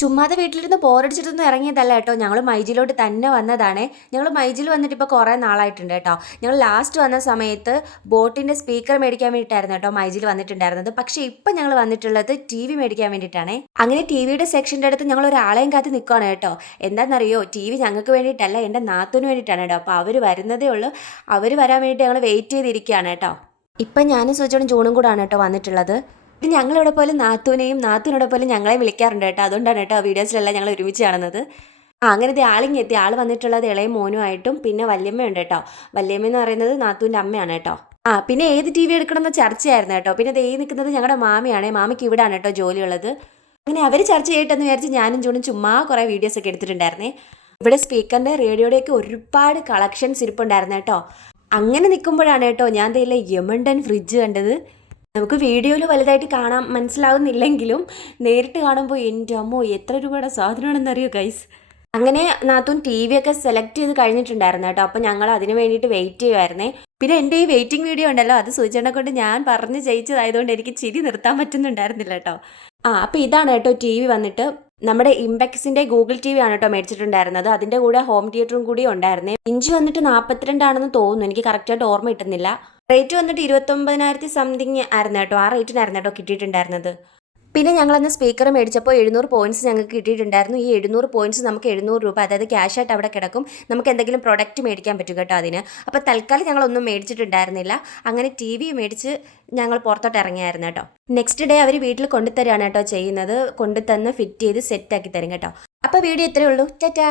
ചുമ്മാതെ വീട്ടിലിരുന്ന് ബോറടിച്ചിട്ടൊന്നും ഇറങ്ങിയതല്ല കേട്ടോ. ഞങ്ങൾ മൈജിലോട്ട് തന്നെ വന്നതാണേ. ഞങ്ങൾ മൈജിൽ വന്നിട്ട് ഇപ്പോൾ കുറേ നാളായിട്ടുണ്ട് കേട്ടോ. ഞങ്ങൾ ലാസ്റ്റ് വന്ന സമയത്ത് ബോട്ടിൻ്റെ സ്പീക്കർ മേടിക്കാൻ വേണ്ടിയിട്ടായിരുന്നു കേട്ടോ മൈജിൽ വന്നിട്ടുണ്ടായിരുന്നത്. പക്ഷേ ഇപ്പം ഞങ്ങൾ വന്നിട്ടുള്ളത് ടി വി മേടിക്കാൻ വേണ്ടിയിട്ടാണേ. അങ്ങനെ ടി വിയുടെ സെക്ഷൻ്റെ അടുത്ത് ഞങ്ങൾ ഒരാളെയും കാത്ത് നിൽക്കുകയാണ് കേട്ടോ. എന്താണെന്നറിയോ, ടി വി ഞങ്ങൾക്ക് വേണ്ടിയിട്ടല്ല, എൻ്റെ നാത്തൂന് വേണ്ടിയിട്ടാണ് കേട്ടോ. അപ്പോൾ അവർ വരുന്നതേ ഉള്ളൂ. അവർ വരാൻ വേണ്ടിയിട്ട് ഞങ്ങൾ വെയിറ്റ് ചെയ്തിരിക്കുകയാണ് കേട്ടോ. ഇപ്പം ഞാനും സുജോടും ജൂണും കൂടാണ് കേട്ടോ വന്നിട്ടുള്ളത്. ഇത് ഞങ്ങളിവിടെ പോലെ നാത്തൂനെയും നാത്തൂനോടെ പോലെ ഞങ്ങളെയും വിളിക്കാറുണ്ട് കേട്ടോ. അതുകൊണ്ടാണ് കേട്ടോ വീഡിയോസിലെല്ലാം ഞങ്ങൾ ഒരുമിച്ച് കാണുന്നത്. അങ്ങനത്തെ ആളിങ്ങി എത്തി. ആൾ വന്നിട്ടുള്ളത് ഇളയ മോനുമായിട്ടും പിന്നെ വല്യമ്മയുണ്ട് കേട്ടോ. വല്യമ്മ എന്ന് പറയുന്നത് നാത്തൂൻ്റെ അമ്മയാണ് കേട്ടോ. പിന്നെ ഏത് ടി വി എടുക്കണമെന്ന് ചർച്ചയായിരുന്നു കേട്ടോ. പിന്നെ ദേ നിൽക്കുന്നത് ഞങ്ങളുടെ മാമിയാണേ. മാമിക്ക് ഇവിടാണ് കേട്ടോ ജോലിയുള്ളത്. അങ്ങനെ അവർ ചർച്ച ചെയ്യട്ടെന്ന് വിചാരിച്ച് ഞാനും ജൂണും ചുമ്മാ കുറേ വീഡിയോസൊക്കെ എടുത്തിട്ടുണ്ടായിരുന്നേ. ഇവിടെ സ്പീക്കറിൻ്റെ റേഡിയോയുടെയൊക്കെ ഒരുപാട് കളക്ഷൻസ് ഇരിപ്പുണ്ടായിരുന്നു കേട്ടോ. അങ്ങനെ നിൽക്കുമ്പോഴാണ് കേട്ടോ ഞാൻ ദേ യമണ്ടൻ ഫ്രിഡ്ജ് കണ്ടത്. നമുക്ക് വീഡിയോയിൽ വലുതായിട്ട് കാണാൻ മനസ്സിലാവുന്നില്ലെങ്കിലും നേരിട്ട് കാണുമ്പോൾ എൻ്റെ അമ്മോ എത്ര രൂപയുടെ സാധനമാണെന്നറിയോ ഗൈസ്. അങ്ങനെ നാത്തൂൻ ടി വി ഒക്കെ സെലക്ട് ചെയ്ത് കഴിഞ്ഞിട്ടുണ്ടായിരുന്നു കേട്ടോ. അപ്പോൾ ഞങ്ങൾ അതിന് വേണ്ടിയിട്ട് വെയിറ്റ് ചെയ്യുമായിരുന്നേ. പിന്നെ എൻ്റെ ഈ വെയിറ്റിംഗ് വീഡിയോ ഉണ്ടല്ലോ, അത് സൂചന കൊണ്ട് ഞാൻ പറഞ്ഞ് ജയിച്ചതായതുകൊണ്ട് എനിക്ക് ചിരി നിർത്താൻ പറ്റുന്നുണ്ടായിരുന്നില്ല കേട്ടോ. അപ്പോൾ ഇതാണ് കേട്ടോ ടി വി വന്നിട്ട്. നമ്മുടെ ഇംപെക്സിൻ്റെ ഗൂഗിൾ ടി വി ആണ് കേട്ടോ മേടിച്ചിട്ടുണ്ടായിരുന്നത്. അതിൻ്റെ കൂടെ ഹോം തിയേറ്ററും കൂടി ഉണ്ടായിരുന്നേ. ഇഞ്ച് വന്നിട്ട് 42 തോന്നുന്നു, എനിക്ക് കറക്റ്റായിട്ട് ഓർമ്മ കിട്ടുന്നില്ല. റേറ്റ് വന്നിട്ട് 29,000 സംതിങ് ആയിരുന്നു കേട്ടോ. ആ റേറ്റിനായിരുന്നു കേട്ടോ കിട്ടിയിട്ടുണ്ടായിരുന്നത്. പിന്നെ ഞങ്ങളന്ന് സ്പീക്കർ മേടിച്ചപ്പോൾ 700 പോയിന്റ്സ് ഞങ്ങൾക്ക് കിട്ടിയിട്ടുണ്ടായിരുന്നു. ഈ 700 പോയിന്റ്സ് നമുക്ക് 700 രൂപ, അതായത് ക്യാഷായിട്ട് അവിടെ കിടക്കും. നമുക്ക് എന്തെങ്കിലും പ്രൊഡക്റ്റ് മേടിക്കാൻ പറ്റും കേട്ടോ അതിന്. അപ്പോൾ തൽക്കാലം ഞങ്ങളൊന്നും മേടിച്ചിട്ടുണ്ടായിരുന്നില്ല. അങ്ങനെ ടി വി മേടിച്ച് ഞങ്ങൾ പുറത്തോട്ട് ഇറങ്ങിയായിരുന്നു കേട്ടോ. നെക്സ്റ്റ് ഡേ അവർ വീട്ടിൽ കൊണ്ടുതരികയാണ് കേട്ടോ ചെയ്യുന്നത്. കൊണ്ടുതന്ന് ഫിറ്റ് ചെയ്ത് സെറ്റാക്കി തരും കേട്ടോ. അപ്പോൾ വീഡിയോ ഇത്രയേ ഉള്ളൂ. ടാറ്റാ.